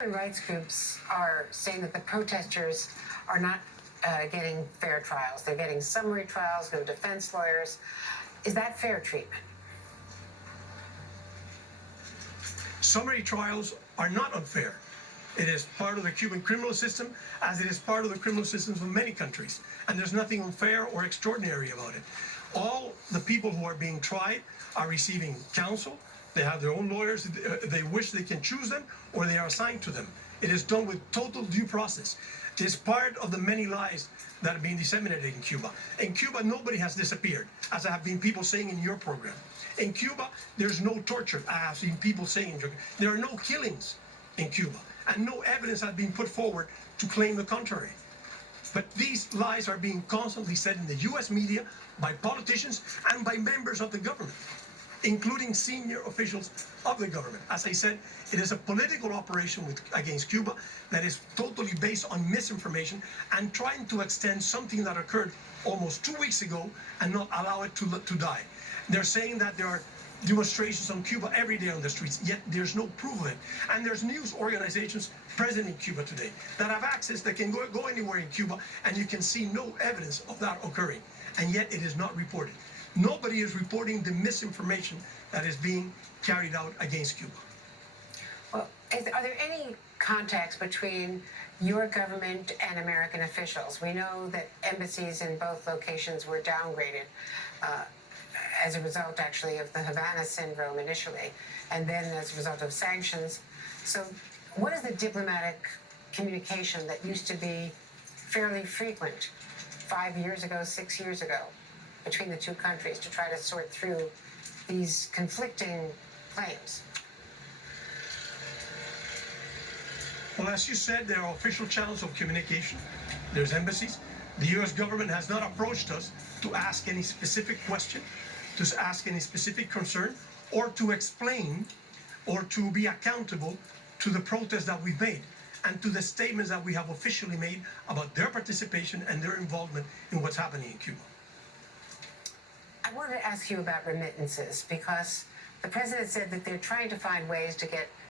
Human rights groups are saying that the protesters are not getting fair trials. They're getting summary trials, no defense lawyers. Is that fair treatment? Summary trials are not unfair. It is part of the Cuban criminal system, as it is part of the criminal systems of many countries. And there's nothing unfair or extraordinary about it. All the people who are being tried are receiving counsel. They have their own lawyers. They wish they can choose them, or they are assigned to them. It is done with total due process. It is part of the many lies that are being disseminated in Cuba. In Cuba, nobody has disappeared, as have been people saying in your program. In Cuba, there's no torture, as I've seen people saying. There are no killings in Cuba, and no evidence has been put forward to claim the contrary. But these lies are being constantly said in the US media by politicians and by members of the government, including senior officials of the government. As I said, it is a political operation against Cuba that is totally based on misinformation and trying to extend something that occurred almost 2 weeks ago and not allow it to die. They're saying that there are demonstrations on Cuba every day on the streets, yet there's no proof of it. And there's news organizations present in Cuba today that have access, that can go anywhere in Cuba, and you can see no evidence of that occurring. And yet it is not reported. Nobody is reporting the misinformation that is being carried out against Cuba. Well, are there any contacts between your government and American officials? We know that embassies in both locations were downgraded as a result, actually, of the Havana syndrome initially, and then as a result of sanctions. So what is the diplomatic communication that used to be fairly frequent 5 years ago, 6 years ago, between the two countries to try to sort through these conflicting claims? Well, as you said, there are official channels of communication. There's embassies. The U.S. government has not approached us to ask any specific question, to ask any specific concern, or to explain or to be accountable to the protests that we've made and to the statements that we have officially made about their participation and their involvement in what's happening in Cuba. I wanted to ask you about remittances, because the president said that they're trying to find ways to get